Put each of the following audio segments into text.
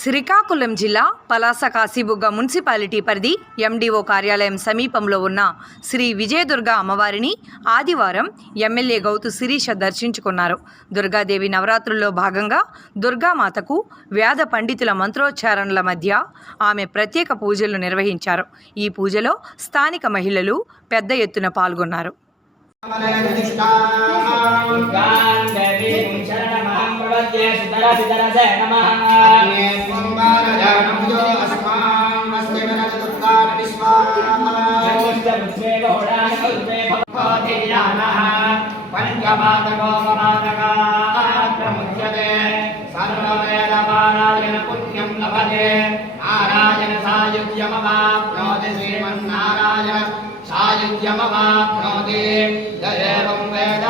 శ్రీకాకుళం జిల్లా పలాస కాశీబుగ్గ మున్సిపాలిటీ పరిధి ఎండిఓ కార్యాలయం సమీపంలో ఉన్న శ్రీ విజయదుర్గ అమ్మవారిని ఆదివారం ఎమ్మెల్యే గౌతు శిరీష దర్శించుకున్నారు. దుర్గాదేవి నవరాత్రుల్లో భాగంగా దుర్గామాతకు వేద పండితుల మంత్రోచ్చారణల మధ్య ఆమె ప్రత్యేక పూజలు నిర్వహించారు. ఈ పూజలో స్థానిక మహిళలు పెద్ద ఎత్తున పాల్గొన్నారు. सायुज्यमवाप्नोति य एवं वेद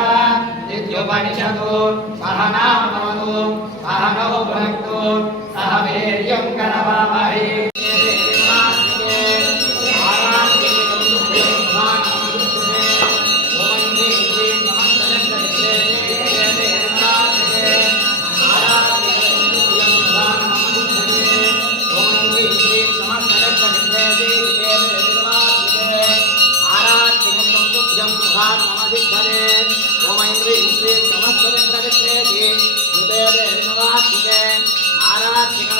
इत्युपनिषदु सहना भवतु सहनौ भुनक्तु सह वीर्यं करवावहै आराध्य